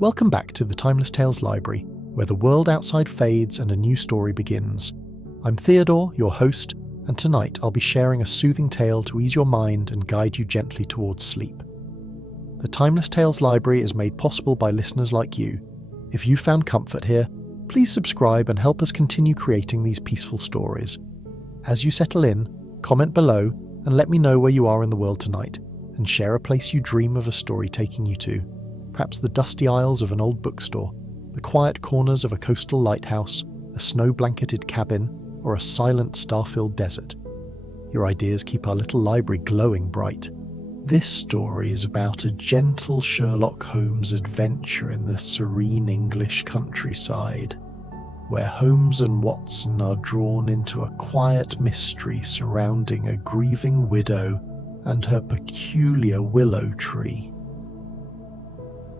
Welcome back to the Timeless Tales Library, where the world outside fades and a new story begins. I'm Theodore, your host, and tonight I'll be sharing a soothing tale to ease your mind and guide you gently towards sleep. The Timeless Tales Library is made possible by listeners like you. If you found comfort here, please subscribe and help us continue creating these peaceful stories. As you settle in, comment below and let me know where you are in the world tonight, and share a place you dream of a story taking you to. Perhaps the dusty aisles of an old bookstore, the quiet corners of a coastal lighthouse, a snow-blanketed cabin, or a silent star-filled desert. Your ideas keep our little library glowing bright. This story is about a gentle Sherlock Holmes adventure in the serene English countryside, where Holmes and Watson are drawn into a quiet mystery surrounding a grieving widow and her peculiar willow tree.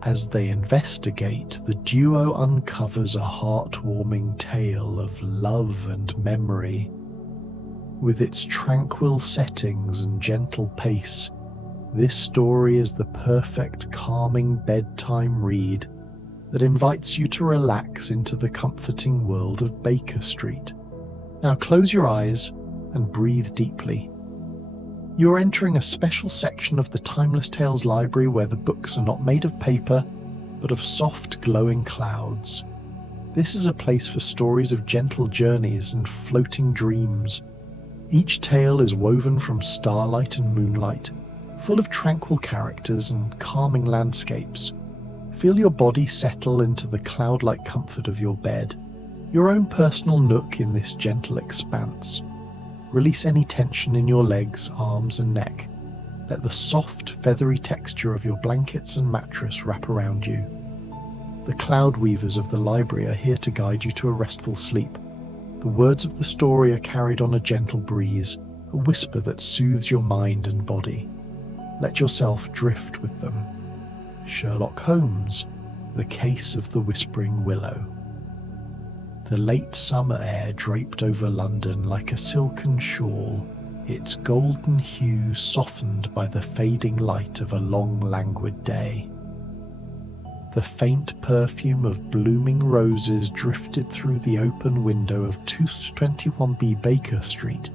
As they investigate, the duo uncovers a heartwarming tale of love and memory. With its tranquil settings and gentle pace, this story is the perfect calming bedtime read that invites you to relax into the comforting world of Baker Street. Now close your eyes and breathe deeply. You're entering a special section of the Timeless Tales Library where the books are not made of paper, but of soft, glowing clouds. This is a place for stories of gentle journeys and floating dreams. Each tale is woven from starlight and moonlight, full of tranquil characters and calming landscapes. Feel your body settle into the cloud-like comfort of your bed, your own personal nook in this gentle expanse. Release any tension in your legs, arms and neck. Let the soft, feathery texture of your blankets and mattress wrap around you. The cloud weavers of the library are here to guide you to a restful sleep. The words of the story are carried on a gentle breeze, a whisper that soothes your mind and body. Let yourself drift with them. Sherlock Holmes, The Case of the Whispering Willow. The late summer air draped over London like a silken shawl, its golden hue softened by the fading light of a long, languid day. The faint perfume of blooming roses drifted through the open window of 221B Baker Street,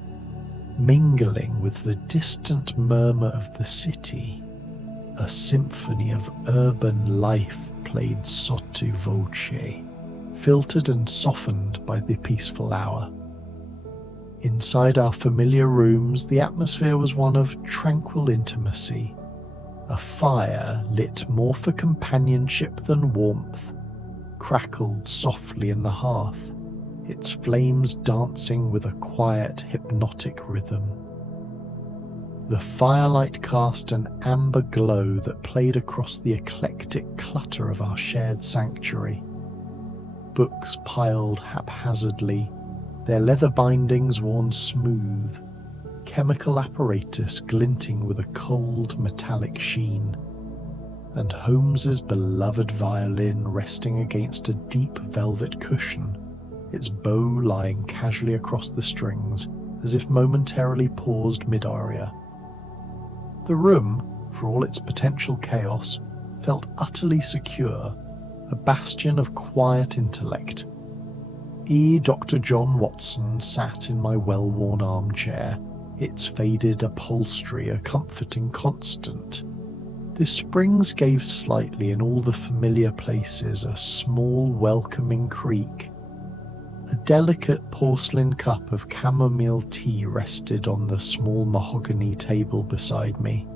mingling with the distant murmur of the city. A symphony of urban life played sotto voce, filtered and softened by the peaceful hour. Inside our familiar rooms, the atmosphere was one of tranquil intimacy. A fire, lit more for companionship than warmth, crackled softly in the hearth, its flames dancing with a quiet, hypnotic rhythm. The firelight cast an amber glow that played across the eclectic clutter of our shared sanctuary. Books piled haphazardly, their leather bindings worn smooth, chemical apparatus glinting with a cold metallic sheen, and Holmes's beloved violin resting against a deep velvet cushion, its bow lying casually across the strings as if momentarily paused mid-aria. The room, for all its potential chaos, felt utterly secure, a bastion of quiet intellect. Dr. John Watson sat in my well-worn armchair, its faded upholstery a comforting constant. The springs gave slightly in all the familiar places, a small welcoming creak. A delicate porcelain cup of chamomile tea rested on the small mahogany table beside me,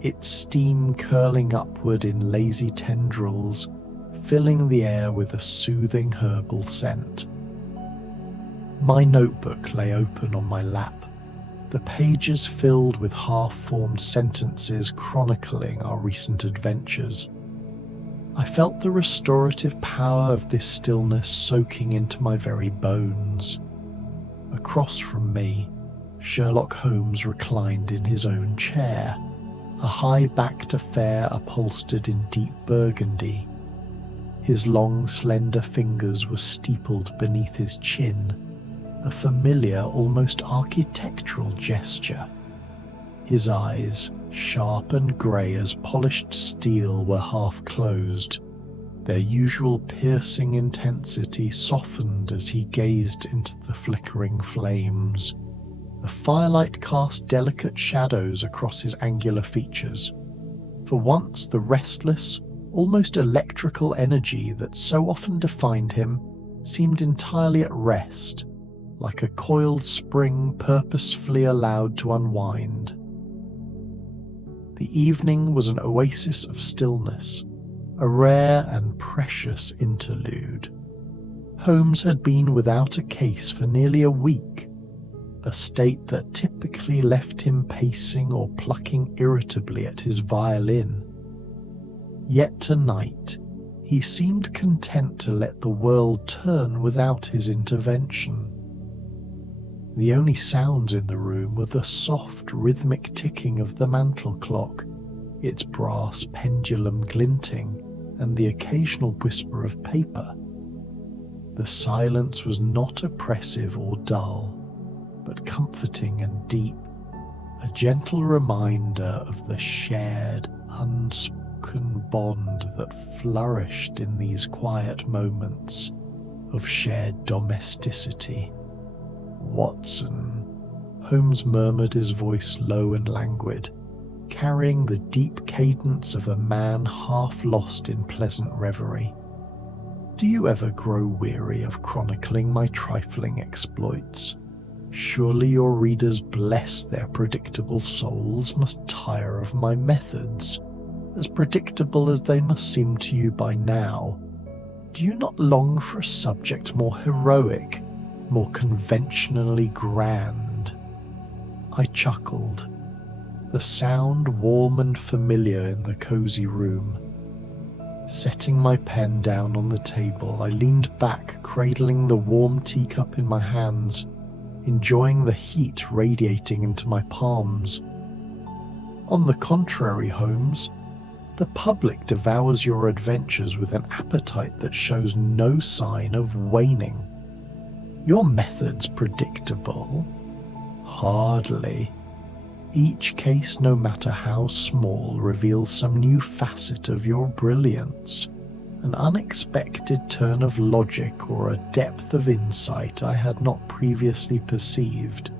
its steam curling upward in lazy tendrils, filling the air with a soothing herbal scent. My notebook lay open on my lap, the pages filled with half-formed sentences chronicling our recent adventures. I felt the restorative power of this stillness soaking into my very bones. Across from me, Sherlock Holmes reclined in his own chair, a high-backed affair upholstered in deep burgundy. His long, slender fingers were steepled beneath his chin, a familiar, almost architectural gesture. His eyes, sharp and grey as polished steel, were half closed, their usual piercing intensity softened as he gazed into the flickering flames. The firelight cast delicate shadows across his angular features. For once, the restless, almost electrical energy that so often defined him seemed entirely at rest, like a coiled spring purposefully allowed to unwind. The evening was an oasis of stillness, a rare and precious interlude. Holmes had been without a case for nearly a week, a state that typically left him pacing or plucking irritably at his violin. Yet tonight, he seemed content to let the world turn without his intervention. The only sounds in the room were the soft, rhythmic ticking of the mantel clock, its brass pendulum glinting, and the occasional whisper of paper. The silence was not oppressive or dull, but comforting and deep, a gentle reminder of the shared, unspoken bond that flourished in these quiet moments of shared domesticity. "Watson," Holmes murmured, his voice low and languid, carrying the deep cadence of a man half lost in pleasant reverie. "Do you ever grow weary of chronicling my trifling exploits? Surely your readers, bless their predictable souls, must tire of my methods, as predictable as they must seem to you by now. Do you not long for a subject more heroic, more conventionally grand?" I chuckled, the sound warm and familiar in the cozy room. Setting my pen down on the table, I leaned back, cradling the warm teacup in my hands, enjoying the heat radiating into my palms. "On the contrary, Holmes, the public devours your adventures with an appetite that shows no sign of waning. Your methods predictable? Hardly. Each case, no matter how small, reveals some new facet of your brilliance, an unexpected turn of logic or a depth of insight I had not previously perceived.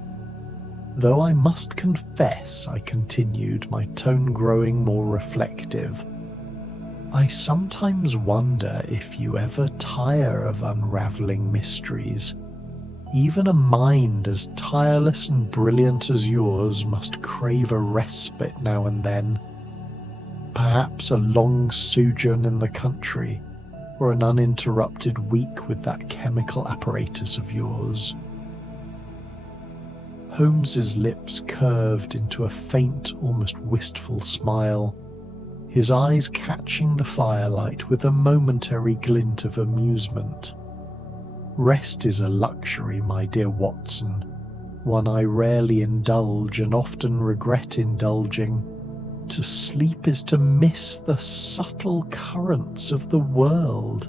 Though I must confess," I continued, my tone growing more reflective, "I sometimes wonder if you ever tire of unraveling mysteries. Even a mind as tireless and brilliant as yours must crave a respite now and then. Perhaps a long sojourn in the country, or an uninterrupted week with that chemical apparatus of yours." Holmes's lips curved into a faint, almost wistful smile, his eyes catching the firelight with a momentary glint of amusement. "Rest is a luxury, my dear Watson, one I rarely indulge and often regret indulging. To sleep is to miss the subtle currents of the world.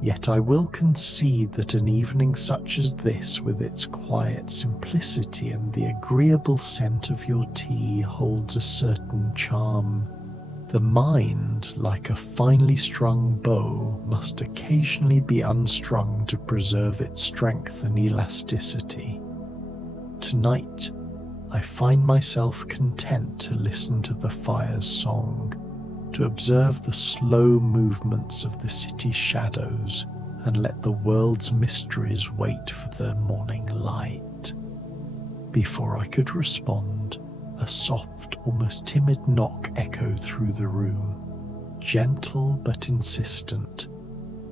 Yet I will concede that an evening such as this, with its quiet simplicity and the agreeable scent of your tea, holds a certain charm. The mind, like a finely strung bow, must occasionally be unstrung to preserve its strength and elasticity. Tonight, I find myself content to listen to the fire's song, to observe the slow movements of the city's shadows, and let the world's mysteries wait for their morning light." Before I could respond, a soft, almost timid knock echoed through the room, gentle but insistent,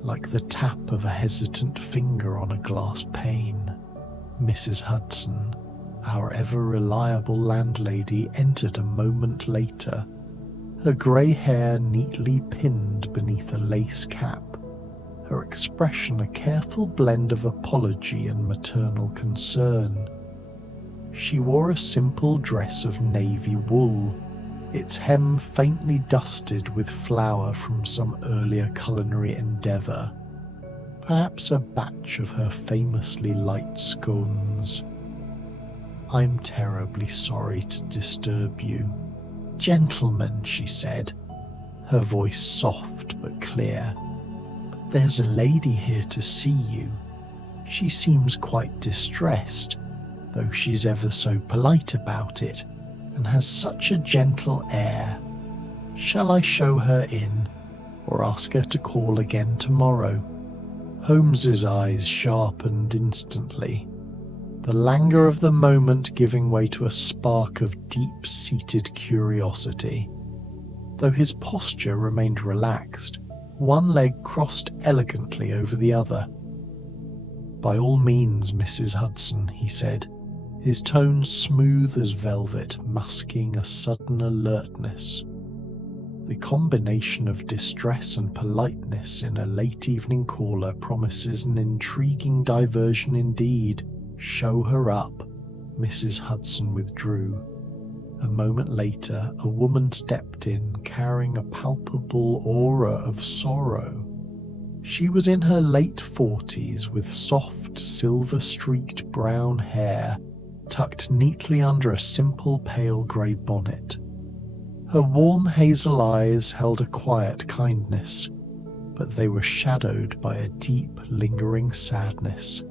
like the tap of a hesitant finger on a glass pane. Mrs. Hudson, our ever-reliable landlady, entered a moment later, her grey hair neatly pinned beneath a lace cap, her expression a careful blend of apology and maternal concern. She wore a simple dress of navy wool, its hem faintly dusted with flour from some earlier culinary endeavour, perhaps a batch of her famously light scones. "I'm terribly sorry to disturb you. Gentlemen," she said, her voice soft but clear. "But there's a lady here to see you. She seems quite distressed, though she's ever so polite about it, and has such a gentle air. Shall I show her in, or ask her to call again tomorrow?" Holmes's eyes sharpened instantly, the languor of the moment giving way to a spark of deep-seated curiosity. Though his posture remained relaxed, one leg crossed elegantly over the other. "By all means, Mrs. Hudson," he said, his tone smooth as velvet, masking a sudden alertness. The combination of distress and politeness in a late evening caller promises an intriguing diversion indeed. "Show her up." Mrs. Hudson withdrew. A moment later, a woman stepped in, carrying a palpable aura of sorrow. She was in her late 40s, with soft, silver-streaked brown hair tucked neatly under a simple pale grey bonnet. Her warm hazel eyes held a quiet kindness, but they were shadowed by a deep, lingering sadness.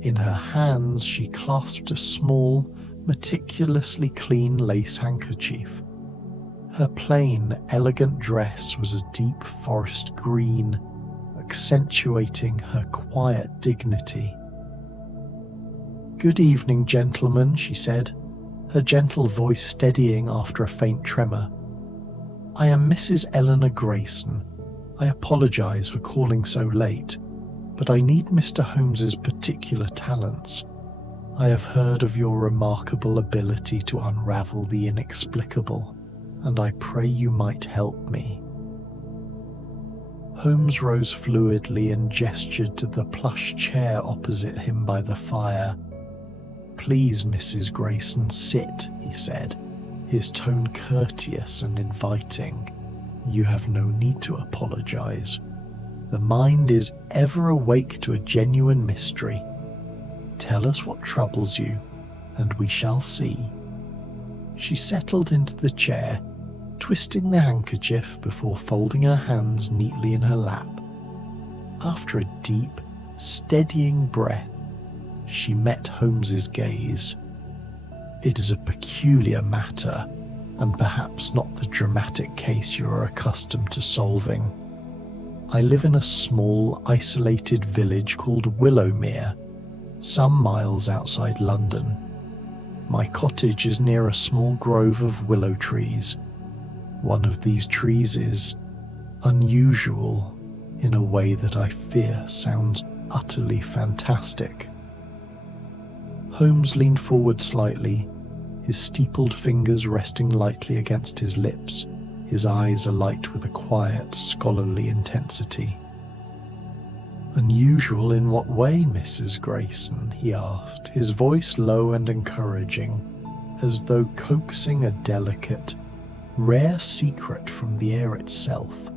In her hands she clasped a small, meticulously clean lace handkerchief. Her plain, elegant dress was a deep forest green, accentuating her quiet dignity. "Good evening, gentlemen," she said, her gentle voice steadying after a faint tremor. "I am Mrs. Eleanor Grayson. I apologize for calling so late, but I need Mr. Holmes's particular talents. I have heard of your remarkable ability to unravel the inexplicable, and I pray you might help me." Holmes rose fluidly and gestured to the plush chair opposite him by the fire. "Please, Mrs. Grayson, sit," he said, his tone courteous and inviting. "You have no need to apologize. The mind is ever awake to a genuine mystery. Tell us what troubles you, and we shall see." She settled into the chair, twisting the handkerchief before folding her hands neatly in her lap. After a deep, steadying breath, she met Holmes's gaze. "It is a peculiar matter, and perhaps not the dramatic case you are accustomed to solving. I live in a small, isolated village called Willowmere, some miles outside London. My cottage is near a small grove of willow trees. One of these trees is unusual in a way that I fear sounds utterly fantastic." Holmes leaned forward slightly, his steepled fingers resting lightly against his lips, his eyes alight with a quiet, scholarly intensity. "Unusual in what way, Mrs. Grayson?" he asked, his voice low and encouraging, as though coaxing a delicate, rare secret from the air itself.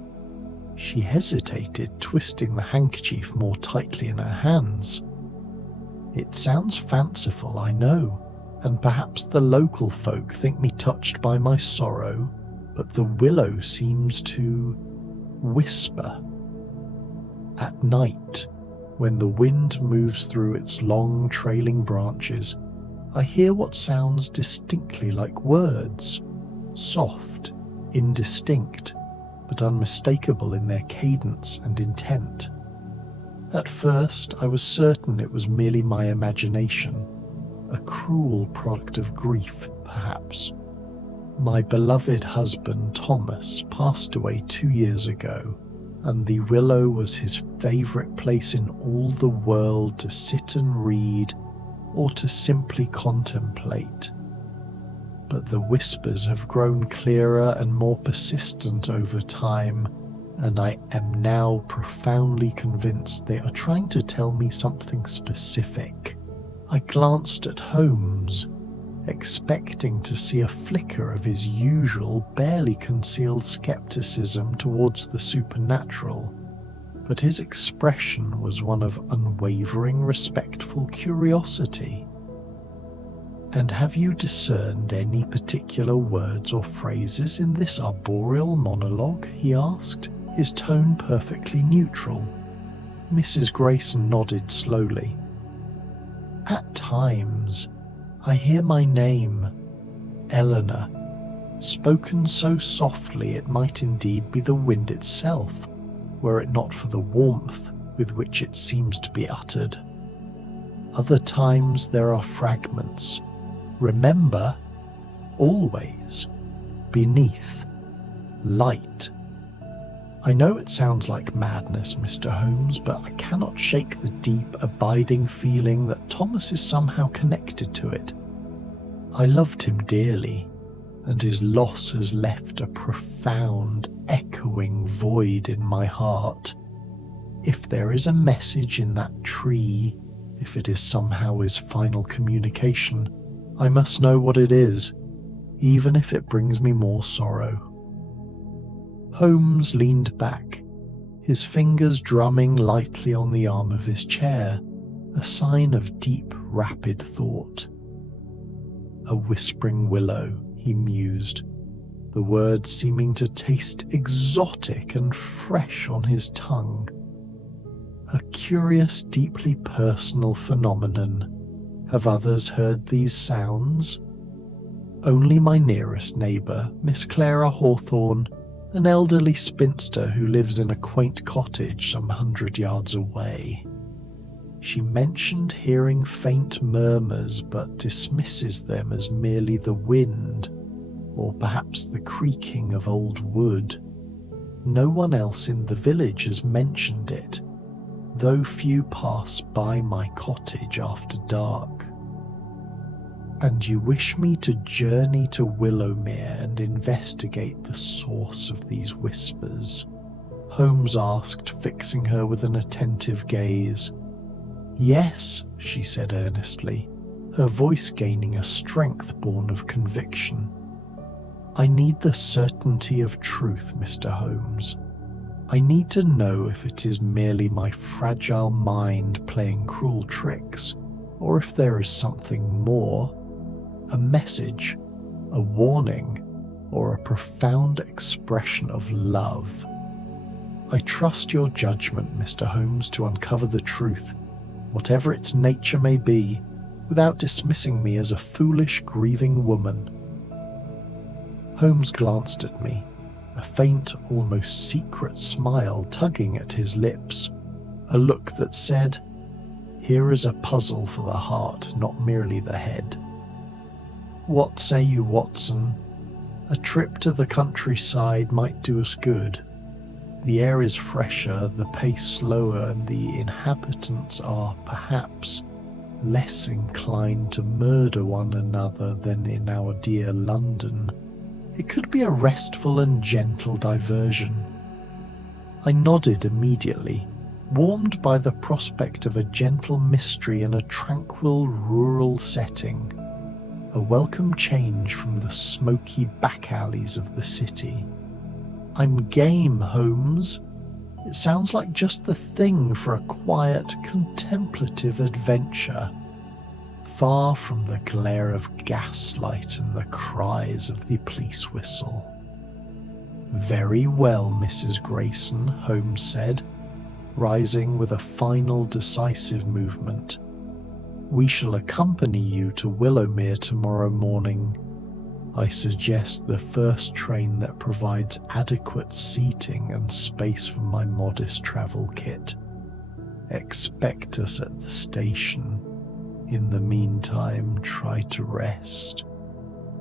She hesitated, twisting the handkerchief more tightly in her hands. "It sounds fanciful, I know, and perhaps the local folk think me touched by my sorrow, but the willow seems to whisper. At night, when the wind moves through its long trailing branches, I hear what sounds distinctly like words, soft, indistinct, but unmistakable in their cadence and intent. At first, I was certain it was merely my imagination, a cruel product of grief, perhaps. My beloved husband, Thomas, passed away 2 years ago, and the willow was his favourite place in all the world to sit and read, or to simply contemplate. But the whispers have grown clearer and more persistent over time, and I am now profoundly convinced they are trying to tell me something specific. I glanced at Holmes, expecting to see a flicker of his usual, barely concealed skepticism towards the supernatural, but his expression was one of unwavering, respectful curiosity. "And have you discerned any particular words or phrases in this arboreal monologue?" he asked, his tone perfectly neutral. Mrs. Grayson nodded slowly. "At times, I hear my name, Eleanor, spoken so softly it might indeed be the wind itself, were it not for the warmth with which it seems to be uttered. Other times there are fragments. Remember, always, beneath, light. I know it sounds like madness, Mr. Holmes, but I cannot shake the deep, abiding feeling that Thomas is somehow connected to it. I loved him dearly, and his loss has left a profound, echoing void in my heart. If there is a message in that tree, if it is somehow his final communication, I must know what it is, even if it brings me more sorrow." Holmes leaned back, his fingers drumming lightly on the arm of his chair, a sign of deep, rapid thought. "A whispering willow," he mused, the words seeming to taste exotic and fresh on his tongue. "A curious, deeply personal phenomenon. Have others heard these sounds?" "Only my nearest neighbour, Miss Clara Hawthorne, an elderly spinster who lives in a quaint cottage some 100 yards away. She mentioned hearing faint murmurs but dismisses them as merely the wind, or perhaps the creaking of old wood. No one else in the village has mentioned it, though few pass by my cottage after dark." "And you wish me to journey to Willowmere and investigate the source of these whispers?" Holmes asked, fixing her with an attentive gaze. "Yes," she said earnestly, her voice gaining a strength born of conviction. "I need the certainty of truth, Mr. Holmes. I need to know if it is merely my fragile mind playing cruel tricks, or if there is something more. A message, a warning, or a profound expression of love. I trust your judgment, Mr. Holmes, to uncover the truth, whatever its nature may be, without dismissing me as a foolish, grieving woman." Holmes glanced at me, a faint, almost secret smile tugging at his lips, a look that said, "Here is a puzzle for the heart, not merely the head. What say you, Watson? A trip to the countryside might do us good. The air is fresher, the pace slower, and the inhabitants are, perhaps, less inclined to murder one another than in our dear London. It could be a restful and gentle diversion." I nodded immediately, warmed by the prospect of a gentle mystery in a tranquil rural setting, a welcome change from the smoky back alleys of the city. "I'm game, Holmes. It sounds like just the thing for a quiet, contemplative adventure, far from the glare of gaslight and the cries of the police whistle." "Very well, Mrs. Grayson," Holmes said, rising with a final decisive movement. "We shall accompany you to Willowmere tomorrow morning. I suggest the first train that provides adequate seating and space for my modest travel kit. Expect us at the station. In the meantime, try to rest.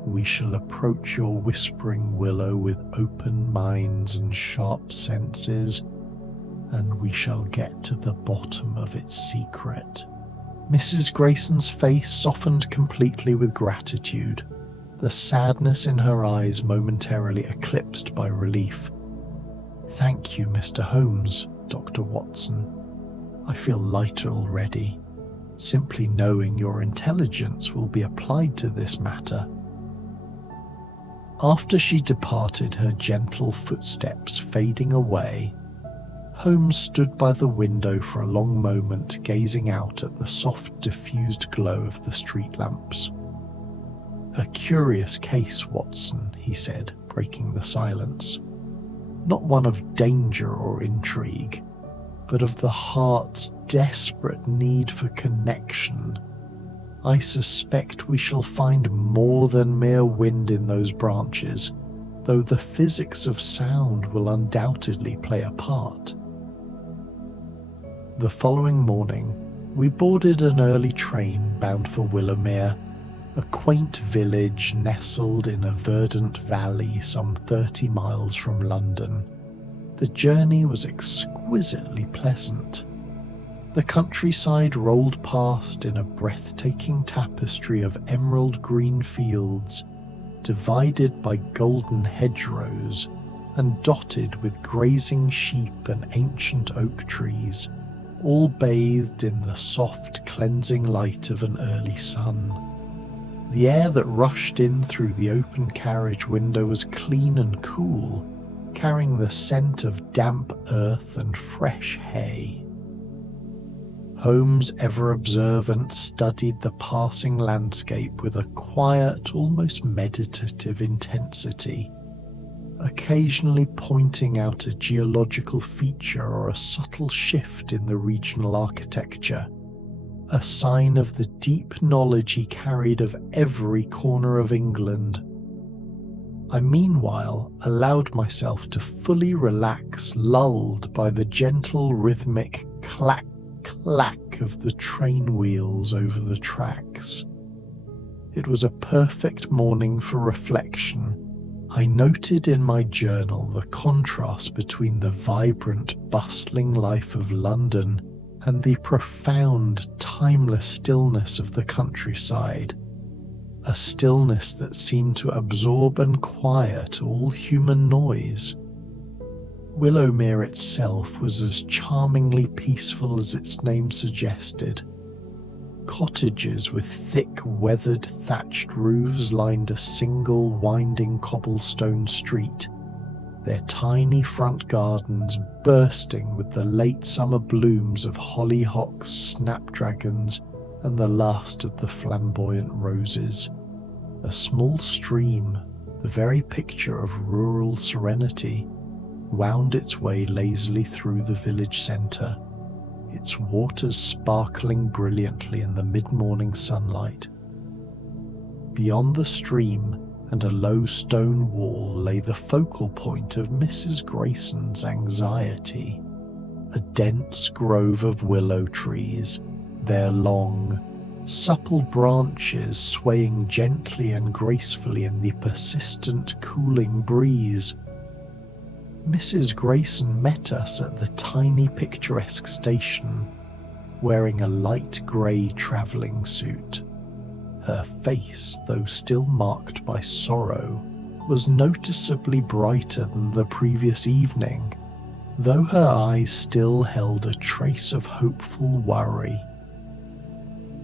We shall approach your Whispering Willow with open minds and sharp senses, and we shall get to the bottom of its secret." Mrs. Grayson's face softened completely with gratitude, the sadness in her eyes momentarily eclipsed by relief. "Thank you, Mr. Holmes, Dr. Watson. I feel lighter already. Simply knowing your intelligence will be applied to this matter." After she departed, her gentle footsteps fading away, Holmes stood by the window for a long moment, gazing out at the soft, diffused glow of the street lamps. "A curious case, Watson," he said, breaking the silence. "Not one of danger or intrigue, but of the heart's desperate need for connection. I suspect we shall find more than mere wind in those branches, though the physics of sound will undoubtedly play a part." The following morning, we boarded an early train bound for Willowmere, a quaint village nestled in a verdant valley some 30 miles from London. The journey was exquisitely pleasant. The countryside rolled past in a breathtaking tapestry of emerald green fields, divided by golden hedgerows and dotted with grazing sheep and ancient oak trees, all bathed in the soft, cleansing light of an early sun. The air that rushed in through the open carriage window was clean and cool, carrying the scent of damp earth and fresh hay. Holmes, ever observant, studied the passing landscape with a quiet, almost meditative intensity, occasionally pointing out a geological feature or a subtle shift in the regional architecture, a sign of the deep knowledge he carried of every corner of England. I meanwhile allowed myself to fully relax, lulled by the gentle rhythmic clack of the train wheels over the tracks. It was a perfect morning for reflection. I noted in my journal the contrast between the vibrant, bustling life of London and the profound, timeless stillness of the countryside, a stillness that seemed to absorb and quiet all human noise. Willowmere itself was as charmingly peaceful as its name suggested. Cottages with thick, weathered, thatched roofs lined a single, winding cobblestone street, their tiny front gardens bursting with the late summer blooms of hollyhocks, snapdragons, and the last of the flamboyant roses. A small stream, the very picture of rural serenity, wound its way lazily through the village centre, its waters sparkling brilliantly in the mid-morning sunlight. Beyond the stream and a low stone wall lay the focal point of Mrs. Grayson's anxiety, a dense grove of willow trees, their long, supple branches swaying gently and gracefully in the persistent cooling breeze. Mrs. Grayson met us at the tiny picturesque station, wearing a light grey travelling suit. Her face, though still marked by sorrow, was noticeably brighter than the previous evening, though her eyes still held a trace of hopeful worry.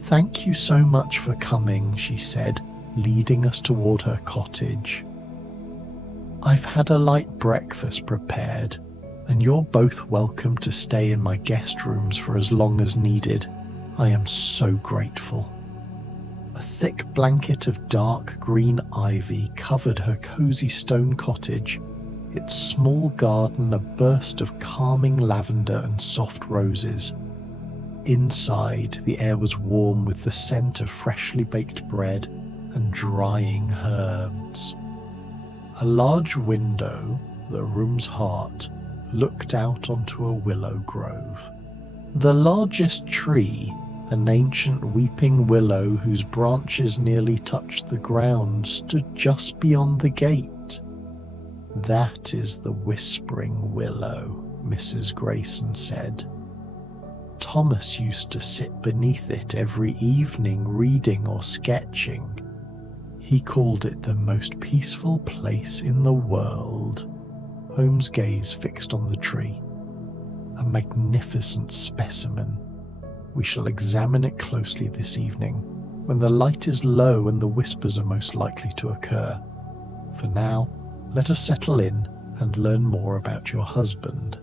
"Thank you so much for coming," she said, leading us toward her cottage. "I've had a light breakfast prepared, and you're both welcome to stay in my guest rooms for as long as needed. I am so grateful." A thick blanket of dark green ivy covered her cosy stone cottage, its small garden a burst of calming lavender and soft roses. Inside, the air was warm with the scent of freshly baked bread and drying herbs. A large window, the room's heart, looked out onto a willow grove. The largest tree, an ancient weeping willow whose branches nearly touched the ground, stood just beyond the gate. "That is the Whispering Willow," Mrs. Grayson said. "Thomas used to sit beneath it every evening reading or sketching. He called it the most peaceful place in the world." Holmes' gaze fixed on the tree. "A magnificent specimen. We shall examine it closely this evening, when the light is low and the whispers are most likely to occur. For now, let us settle in and learn more about your husband."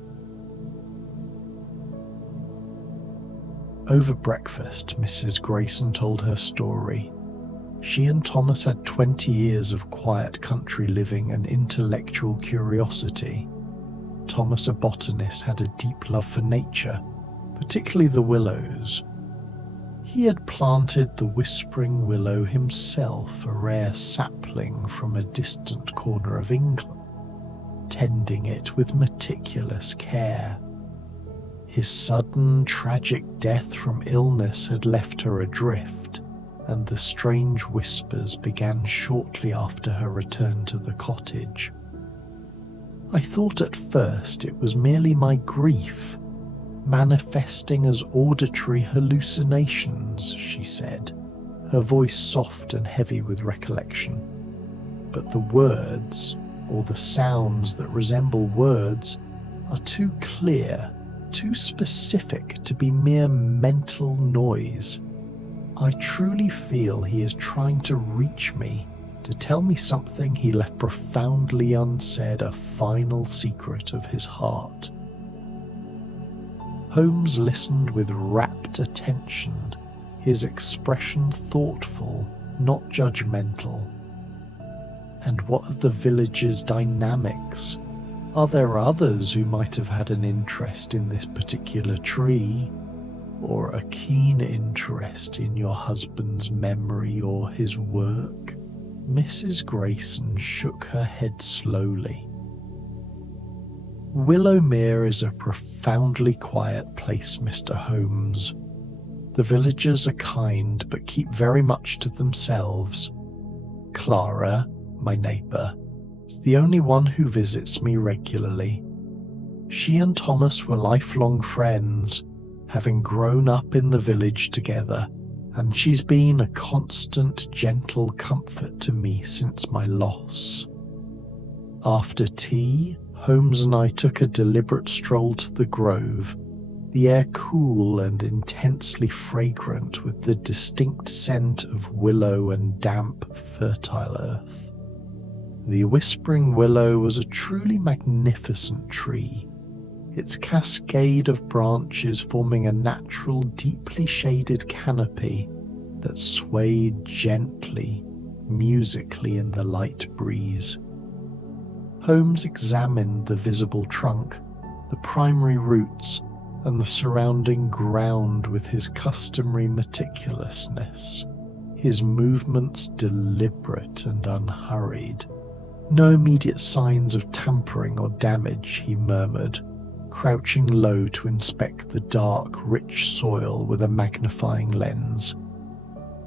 Over breakfast, Mrs. Grayson told her story. She and Thomas had 20 years of quiet country living and intellectual curiosity. Thomas, a botanist, had a deep love for nature, particularly the willows. He had planted the Whispering Willow himself, a rare sapling from a distant corner of England, tending it with meticulous care. His sudden, tragic death from illness had left her adrift, and the strange whispers began shortly after her return to the cottage. I thought at first it was merely my grief, manifesting as auditory hallucinations, she said, her voice soft and heavy with recollection. But the words, or the sounds that resemble words, are too clear, too specific to be mere mental noise. I truly feel he is trying to reach me, to tell me something he left profoundly unsaid, a final secret of his heart. Holmes listened with rapt attention, his expression thoughtful, not judgmental. And what of the village's dynamics? Are there others who might have had an interest in this particular tree? Or a keen interest in your husband's memory or his work? Mrs. Grayson shook her head slowly. Willowmere is a profoundly quiet place, Mr. Holmes. The villagers are kind but keep very much to themselves. Clara, my neighbour, is the only one who visits me regularly. She and Thomas were lifelong friends, having grown up in the village together, and she's been a constant, gentle comfort to me since my loss. After tea, Holmes and I took a deliberate stroll to the grove, the air cool and intensely fragrant with the distinct scent of willow and damp, fertile earth. The Whispering Willow was a truly magnificent tree, its cascade of branches forming a natural, deeply shaded canopy that swayed gently, musically in the light breeze. Holmes examined the visible trunk, the primary roots, and the surrounding ground with his customary meticulousness, his movements deliberate and unhurried. No immediate signs of tampering or damage, he murmured, crouching low to inspect the dark, rich soil with a magnifying lens.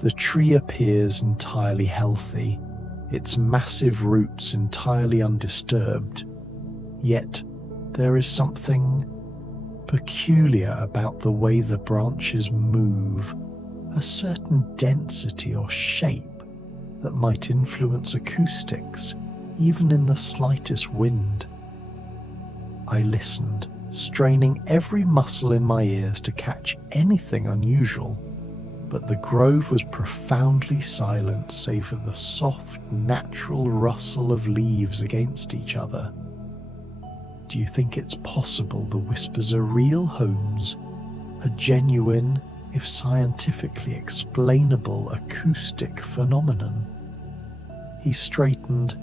The tree appears entirely healthy, its massive roots entirely undisturbed. Yet there is something peculiar about the way the branches move, a certain density or shape that might influence acoustics, even in the slightest wind. I listened, straining every muscle in my ears to catch anything unusual, but the grove was profoundly silent save for the soft, natural rustle of leaves against each other. Do you think it's possible the whispers are real, Holmes? A genuine, if scientifically explainable, acoustic phenomenon? He straightened,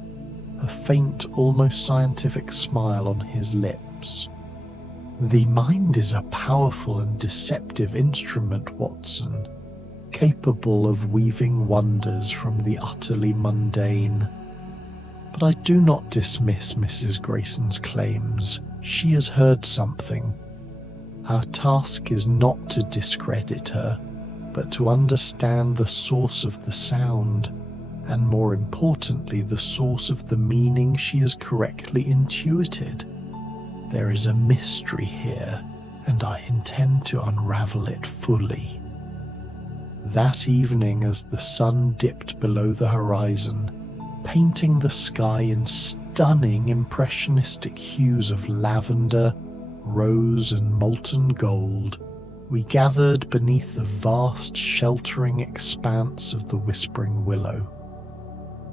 a faint, almost scientific smile on his lips. The mind is a powerful and deceptive instrument, Watson, capable of weaving wonders from the utterly mundane. But I do not dismiss Mrs. Grayson's claims. She has heard something. Our task is not to discredit her, but to understand the source of the sound, and more importantly, the source of the meaning she has correctly intuited. There is a mystery here, and I intend to unravel it fully. That evening, as the sun dipped below the horizon, painting the sky in stunning impressionistic hues of lavender, rose, and molten gold, we gathered beneath the vast sheltering expanse of the Whispering Willow.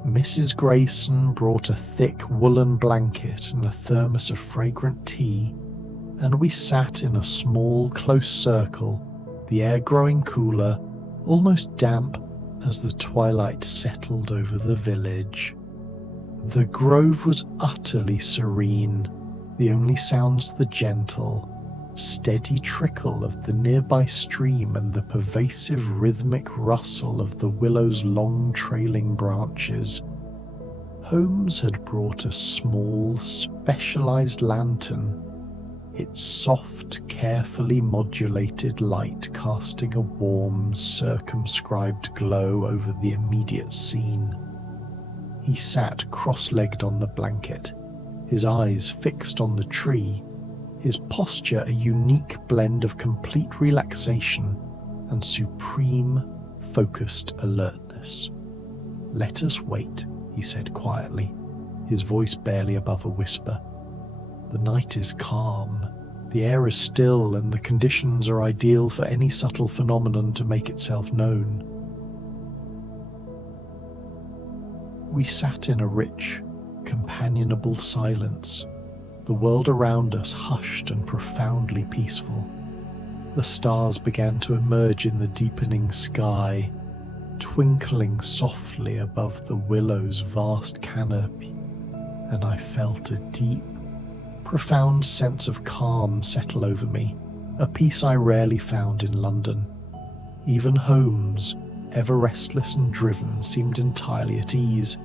Mrs. Grayson brought a thick woolen blanket and a thermos of fragrant tea, and we sat in a small, close circle, the air growing cooler, almost damp, as the twilight settled over the village. The grove was utterly serene, the only sounds the gentle, steady trickle of the nearby stream and the pervasive rhythmic rustle of the willow's long trailing branches. Holmes had brought a small, specialized lantern, its soft, carefully modulated light casting a warm, circumscribed glow over the immediate scene. He sat cross-legged on the blanket, his eyes fixed on the tree, his posture a unique blend of complete relaxation and supreme, focused alertness. "Let us wait," he said quietly, his voice barely above a whisper. "The night is calm, the air is still, and the conditions are ideal for any subtle phenomenon to make itself known." We sat in a rich, companionable silence, the world around us hushed and profoundly peaceful. The stars began to emerge in the deepening sky, twinkling softly above the willow's vast canopy, and I felt a deep, profound sense of calm settle over me, a peace I rarely found in London. Even Holmes, ever restless and driven, seemed entirely at ease,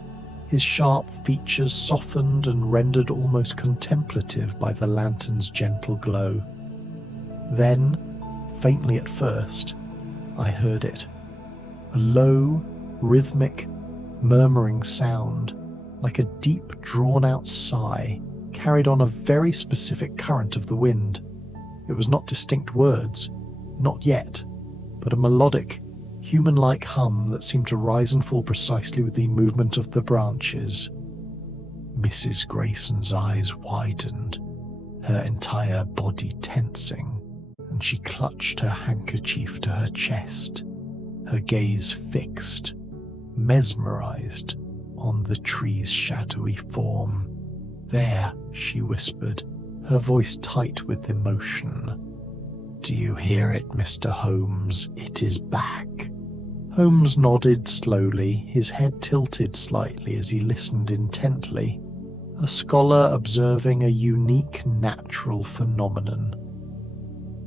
his sharp features softened and rendered almost contemplative by the lantern's gentle glow. Then, faintly at first, I heard it. A low, rhythmic, murmuring sound, like a deep, drawn-out sigh, carried on a very specific current of the wind. It was not distinct words, not yet, but a melodic, human-like hum that seemed to rise and fall precisely with the movement of the branches. Mrs. Grayson's eyes widened, her entire body tensing, and she clutched her handkerchief to her chest, her gaze fixed, mesmerized, on the tree's shadowy form. "There," she whispered, her voice tight with emotion. "Do you hear it, Mr. Holmes? It is back." Holmes nodded slowly, his head tilted slightly as he listened intently, a scholar observing a unique natural phenomenon.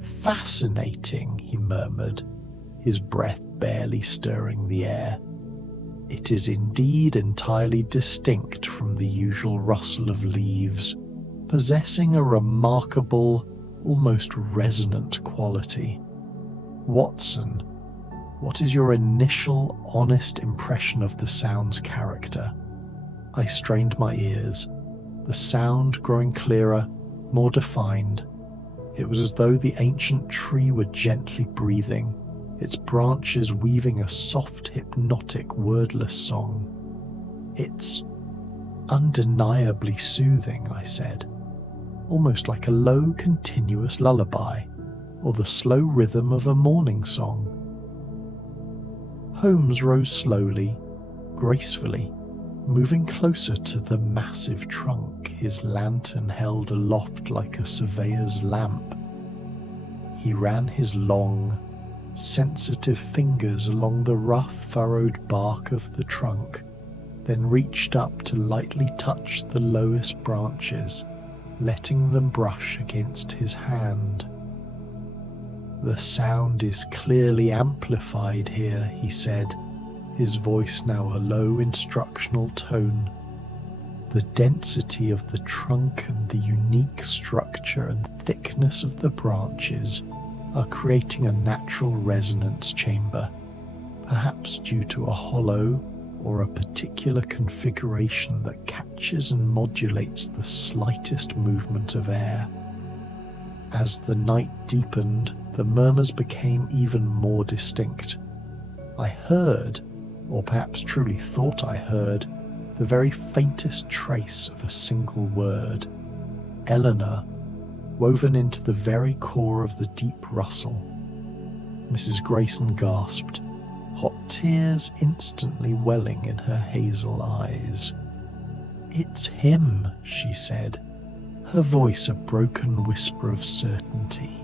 "Fascinating," he murmured, his breath barely stirring the air. "It is indeed entirely distinct from the usual rustle of leaves, possessing a remarkable, almost resonant quality. Watson, what is your initial, honest impression of the sound's character?" I strained my ears, the sound growing clearer, more defined. It was as though the ancient tree were gently breathing, its branches weaving a soft, hypnotic, wordless song. "It's undeniably soothing," I said, "almost like a low, continuous lullaby, or the slow rhythm of a morning song." Holmes rose slowly, gracefully, moving closer to the massive trunk, his lantern held aloft like a surveyor's lamp. He ran his long, sensitive fingers along the rough, furrowed bark of the trunk, then reached up to lightly touch the lowest branches, letting them brush against his hand. "The sound is clearly amplified here," he said, his voice now a low instructional tone. "The density of the trunk and the unique structure and thickness of the branches are creating a natural resonance chamber, perhaps due to a hollow or a particular configuration that catches and modulates the slightest movement of air." As the night deepened, the murmurs became even more distinct. I heard, or perhaps truly thought I heard, the very faintest trace of a single word. "Eleanor," woven into the very core of the deep rustle. Mrs. Grayson gasped, hot tears instantly welling in her hazel eyes. "It's him," she said, her voice a broken whisper of certainty.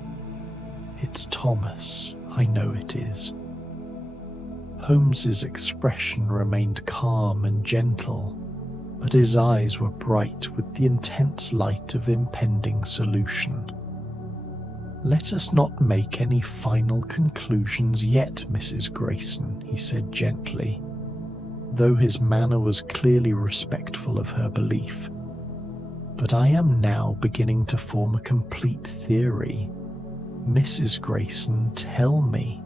"It's Thomas, I know it is." Holmes's expression remained calm and gentle, but his eyes were bright with the intense light of impending solution. "Let us not make any final conclusions yet, Mrs. Grayson," he said gently, though his manner was clearly respectful of her belief. "But I am now beginning to form a complete theory. Mrs. Grayson, tell me,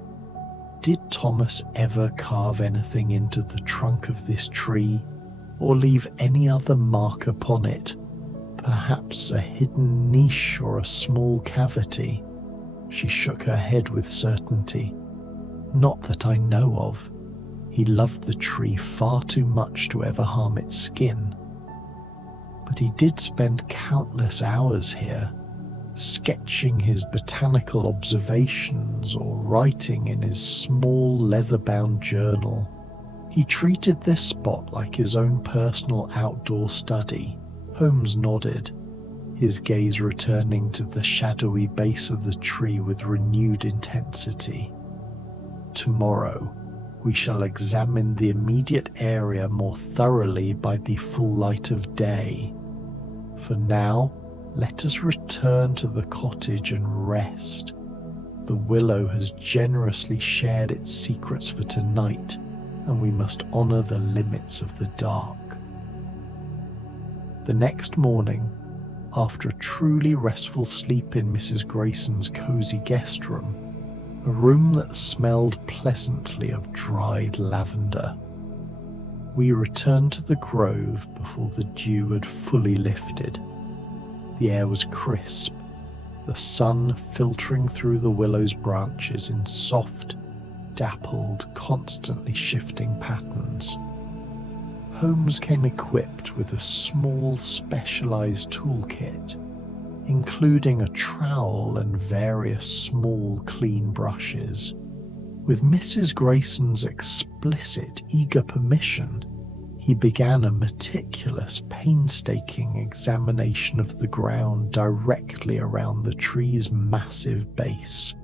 did Thomas ever carve anything into the trunk of this tree, or leave any other mark upon it? Perhaps a hidden niche or a small cavity?" She shook her head with certainty. "Not that I know of. He loved the tree far too much to ever harm its skin. But he did spend countless hours here, sketching his botanical observations or writing in his small leather-bound journal. He treated this spot like his own personal outdoor study." Holmes nodded, his gaze returning to the shadowy base of the tree with renewed intensity. "Tomorrow, we shall examine the immediate area more thoroughly by the full light of day. For now, let us return to the cottage and rest. The willow has generously shared its secrets for tonight, and we must honor the limits of the dark." The next morning, after a truly restful sleep in Mrs. Grayson's cozy guest room, a room that smelled pleasantly of dried lavender, we returned to the grove before the dew had fully lifted. The air was crisp, the sun filtering through the willow's branches in soft, dappled, constantly shifting patterns. Holmes came equipped with a small specialized toolkit, including a trowel and various small clean brushes. With Mrs. Grayson's explicit, eager permission, he began a meticulous, painstaking examination of the ground directly around the tree's massive base.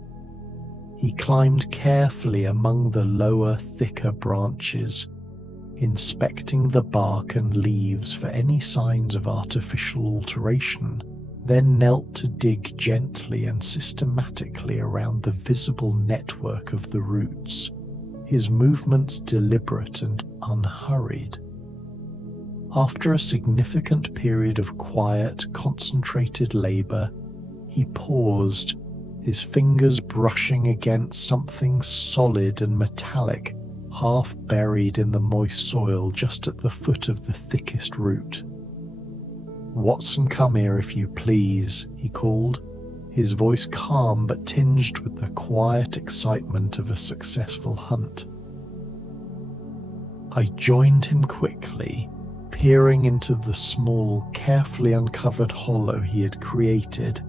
He climbed carefully among the lower, thicker branches, inspecting the bark and leaves for any signs of artificial alteration, then knelt to dig gently and systematically around the visible network of the roots, his movements deliberate and unhurried. After a significant period of quiet, concentrated labor, he paused, his fingers brushing against something solid and metallic, half buried in the moist soil just at the foot of the thickest root. "Watson, come here if you please," he called, his voice calm but tinged with the quiet excitement of a successful hunt. I joined him quickly, peering into the small, carefully uncovered hollow he had created.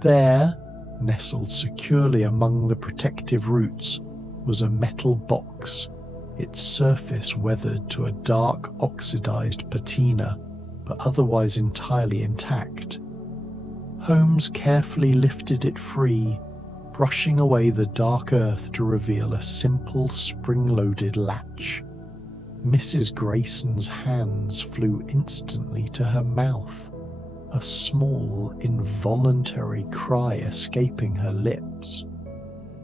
There, nestled securely among the protective roots, was a metal box, its surface weathered to a dark oxidized patina, but otherwise entirely intact. Holmes carefully lifted it free, brushing away the dark earth to reveal a simple spring-loaded latch. Mrs. Grayson's hands flew instantly to her mouth, a small, involuntary cry escaping her lips.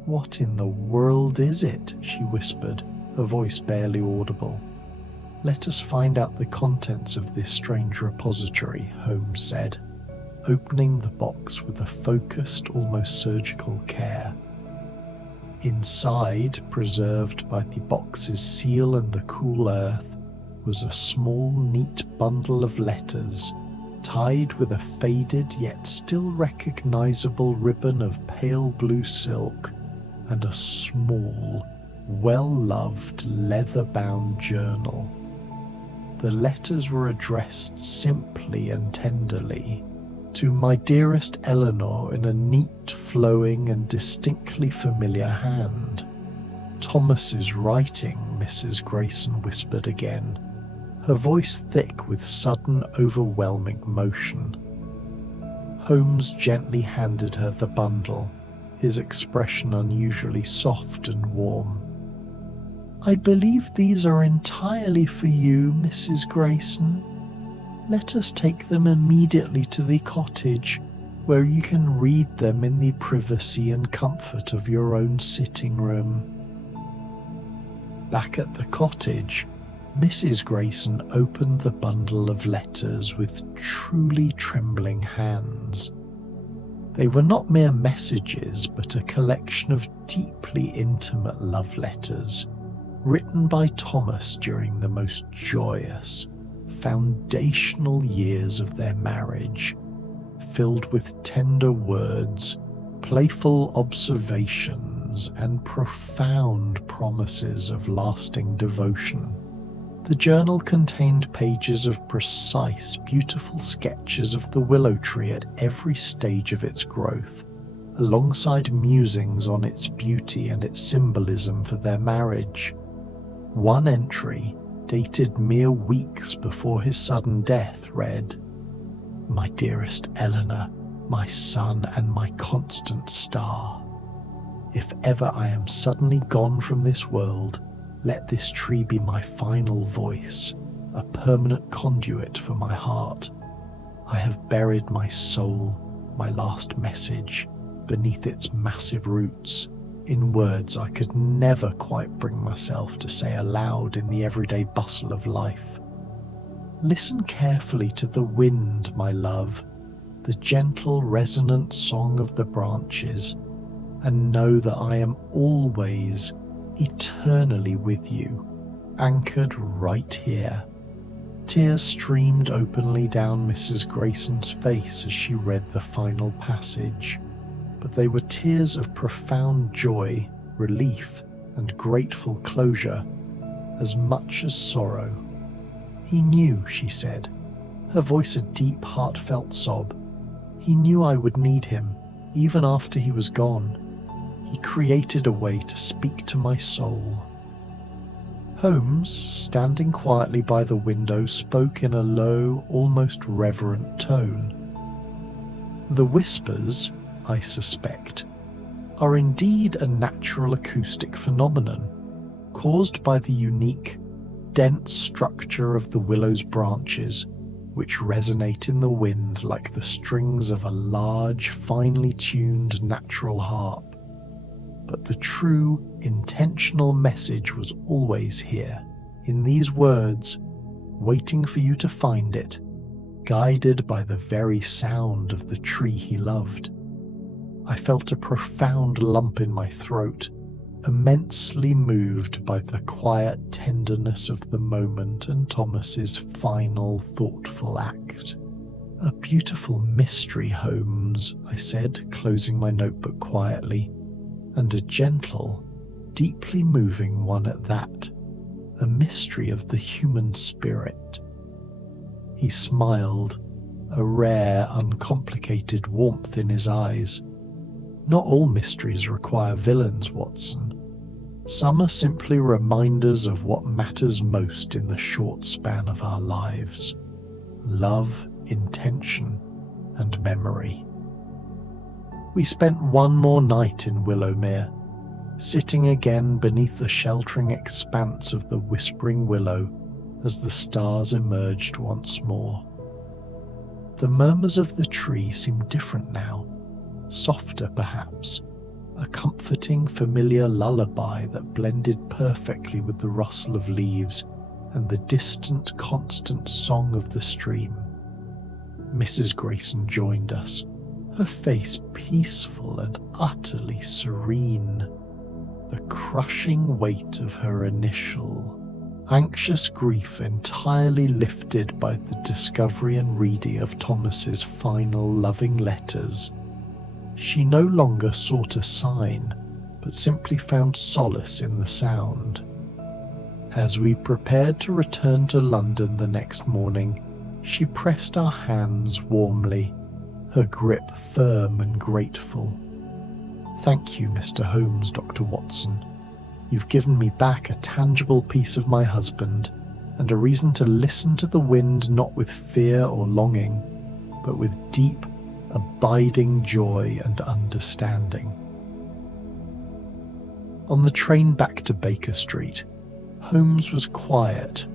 "What in the world is it?" she whispered, a voice barely audible. "Let us find out the contents of this strange repository," Holmes said, opening the box with a focused, almost surgical care. Inside, preserved by the box's seal and the cool earth, was a small, neat bundle of letters, tied with a faded yet still recognizable ribbon of pale blue silk, and a small, well-loved, leather-bound journal. The letters were addressed simply and tenderly, "To my dearest Eleanor," in a neat, flowing and distinctly familiar hand. "Thomas's writing," Mrs. Grayson whispered again, her voice thick with sudden, overwhelming emotion. Holmes gently handed her the bundle, his expression unusually soft and warm. I believe these are entirely for you, Mrs. Grayson. Let us take them immediately to the cottage, where you can read them in the privacy and comfort of your own sitting room." Back at the cottage, Mrs. Grayson opened the bundle of letters with truly trembling hands. They were not mere messages, but a collection of deeply intimate love letters, written by Thomas during the most joyous, foundational years of their marriage, filled with tender words, playful observations, and profound promises of lasting devotion. The journal contained pages of precise, beautiful sketches of the willow tree at every stage of its growth, alongside musings on its beauty and its symbolism for their marriage. One entry, dated mere weeks before his sudden death, read, "My dearest Eleanor, my sun and my constant star. If ever I am suddenly gone from this world, let this tree be my final voice, a permanent conduit for my heart. I have buried my soul, my last message, beneath its massive roots, in words I could never quite bring myself to say aloud in the everyday bustle of life. Listen carefully to the wind, my love, the gentle resonant song of the branches, and know that I am always, eternally with you, anchored right here." Tears streamed openly down Mrs. Grayson's face as she read the final passage, but they were tears of profound joy, relief, and grateful closure, as much as sorrow. "He knew," she said, her voice a deep, heartfelt sob. "He knew I would need him, even after he was gone. He created a way to speak to my soul." Holmes, standing quietly by the window, spoke in a low, almost reverent tone. "The whispers, I suspect, are indeed a natural acoustic phenomenon, caused by the unique, dense structure of the willow's branches, which resonate in the wind like the strings of a large, finely tuned natural harp. But the true, intentional message was always here, in these words, waiting for you to find it, guided by the very sound of the tree he loved." I felt a profound lump in my throat, immensely moved by the quiet tenderness of the moment and Thomas's final thoughtful act. "A beautiful mystery, Holmes," I said, closing my notebook quietly, "and a gentle, deeply moving one at that, a mystery of the human spirit." He smiled, a rare, uncomplicated warmth in his eyes. "Not all mysteries require villains, Watson. Some are simply reminders of what matters most in the short span of our lives: love, intention, and memory." We spent one more night in Willowmere, sitting again beneath the sheltering expanse of the Whispering Willow as the stars emerged once more. The murmurs of the tree seemed different now, softer perhaps, a comforting, familiar lullaby that blended perfectly with the rustle of leaves and the distant, constant song of the stream. Mrs. Grayson joined us, her face peaceful and utterly serene, the crushing weight of her initial, anxious grief entirely lifted by the discovery and reading of Thomas's final loving letters. She no longer sought a sign, but simply found solace in the sound. As we prepared to return to London the next morning, she pressed our hands warmly, her grip firm and grateful. "Thank you, Mr. Holmes, Dr. Watson. You've given me back a tangible piece of my husband, and a reason to listen to the wind not with fear or longing, but with deep, abiding joy and understanding." On the train back to Baker Street, Holmes was quiet,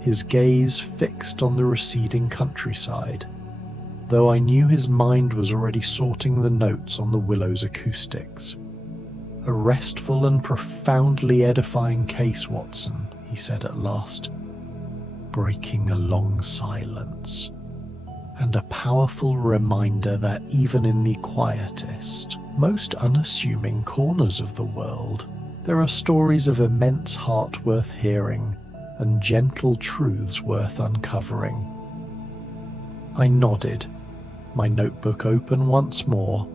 his gaze fixed on the receding countryside, though I knew his mind was already sorting the notes on the Willow's acoustics. "A restful and profoundly edifying case, Watson," he said at last, breaking a long silence, "and a powerful reminder that even in the quietest, most unassuming corners of the world, there are stories of immense heart worth hearing and gentle truths worth uncovering." I nodded, my notebook open once more,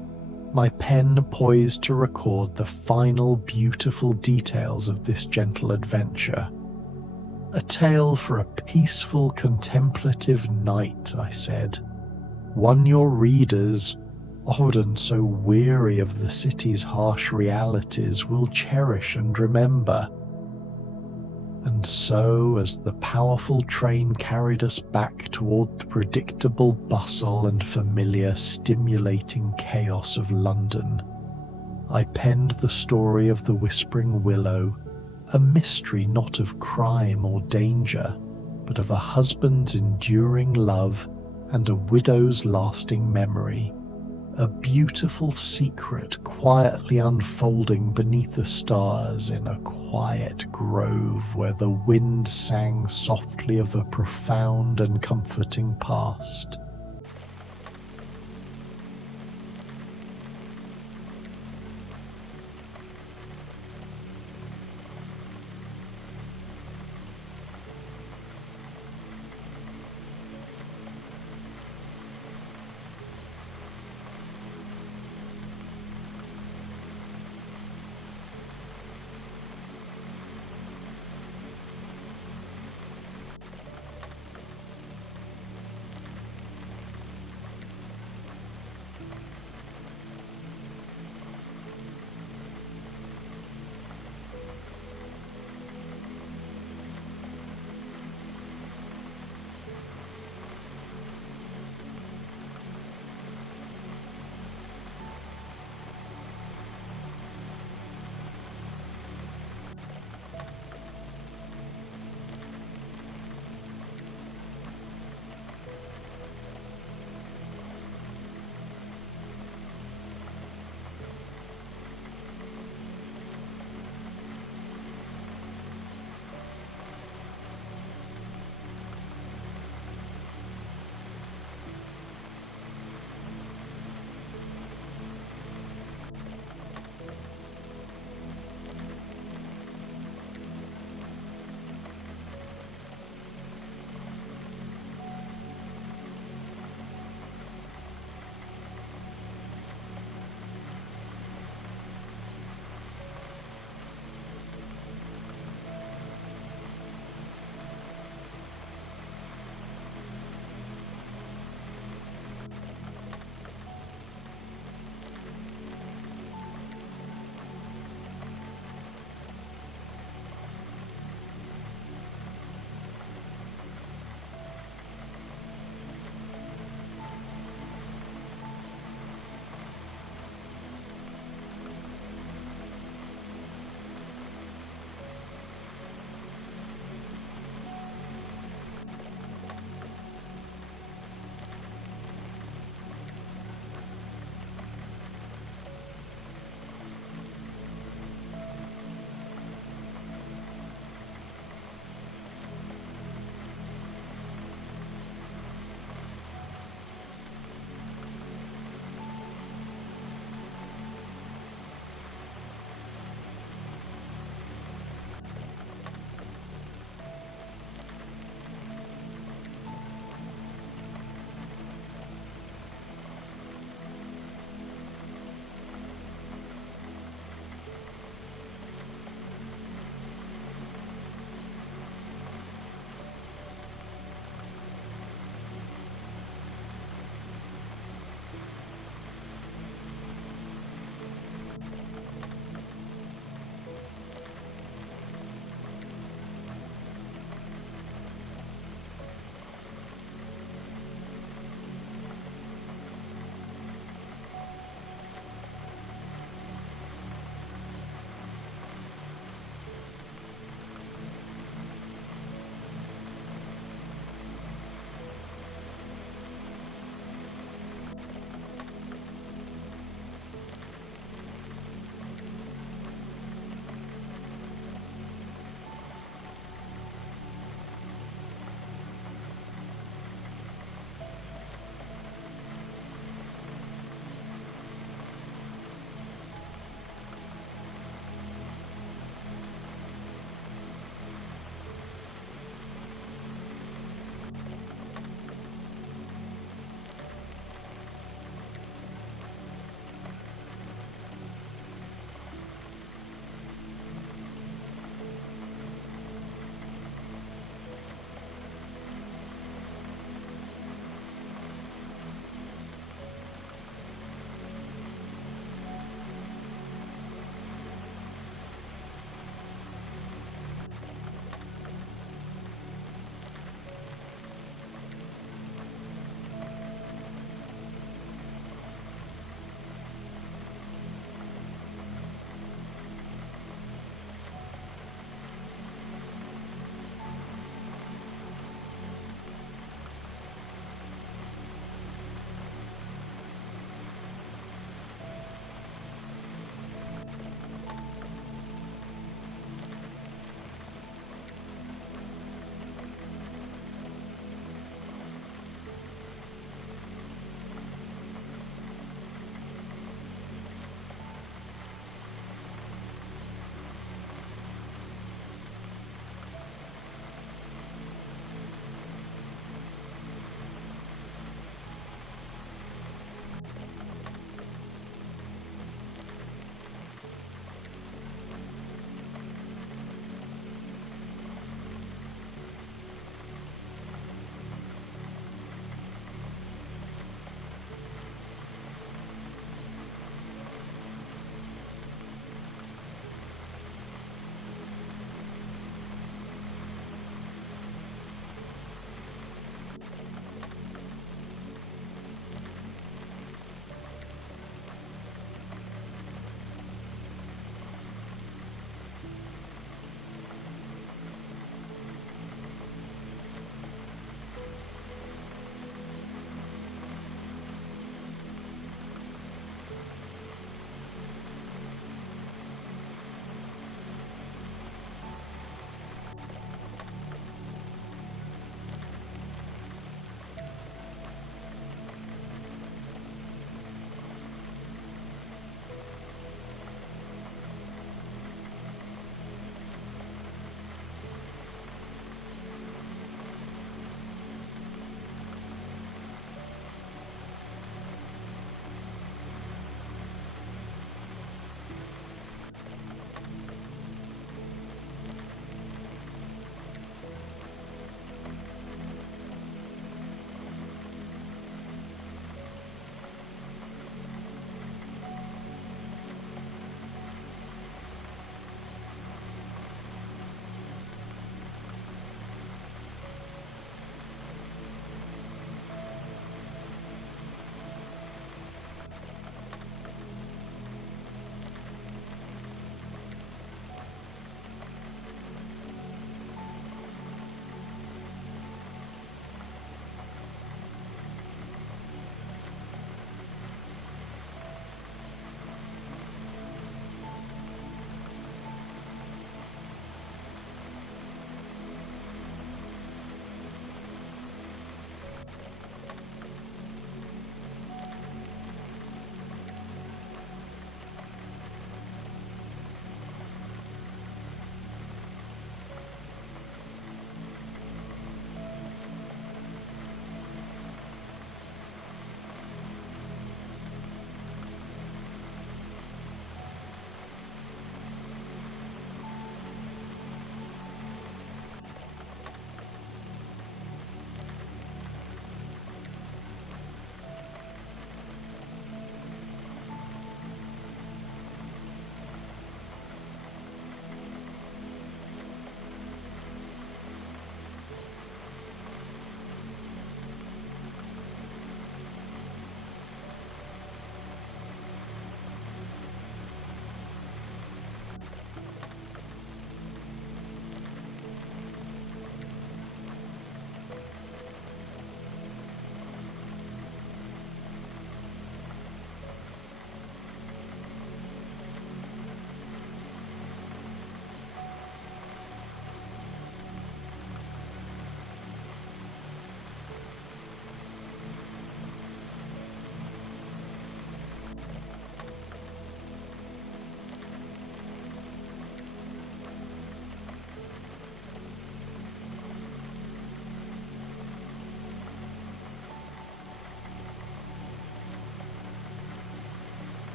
my pen poised to record the final beautiful details of this gentle adventure. "A tale for a peaceful, contemplative night," I said. "One your readers, often so weary of the city's harsh realities, will cherish and remember." And so, as the powerful train carried us back toward the predictable bustle and familiar, stimulating chaos of London, I penned the story of the Whispering Willow, a mystery not of crime or danger, but of a husband's enduring love and a widow's lasting memory. A beautiful secret quietly unfolding beneath the stars in a quiet grove where the wind sang softly of a profound and comforting past.